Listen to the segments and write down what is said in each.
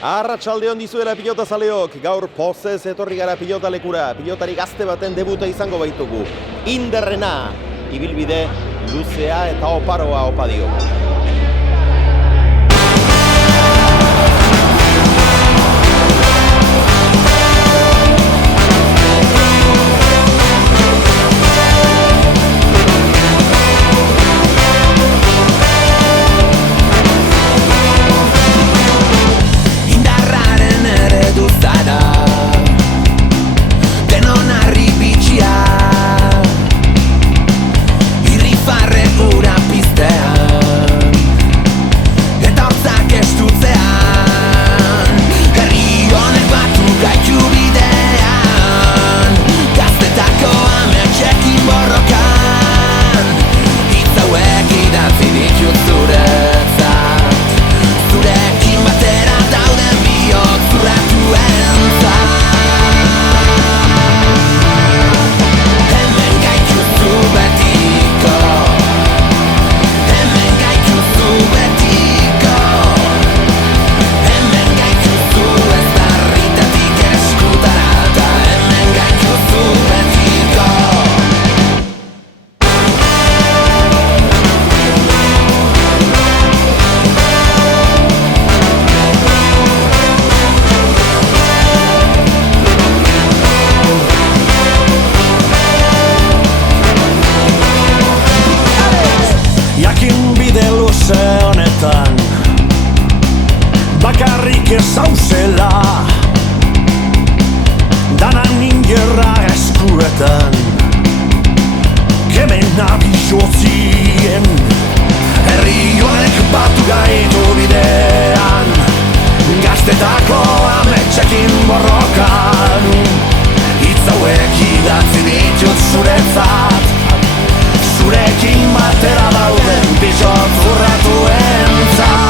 Arratsalde on dizuela pilotazaleok, gaur pozez etorri gara pilotalekura, pilotari gazte baten debuta izango baitugu. Inderrena, ibilbide luzea eta oparoa opa diogu. Bakarrik ez hauzela danan ingerra eskuetan kemena bizotzien herri honek batu gaitu bidean gaztetako ametxekin borrokan hitz hauek idatzi ditut zuretzat zurekin batera dauden bizot urratuentzat.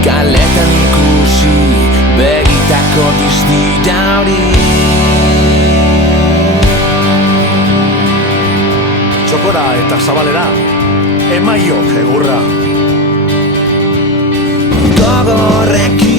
Kaletan ikusi begitako diztira hori txokora eta zabalera emaiok egurra gogorrekin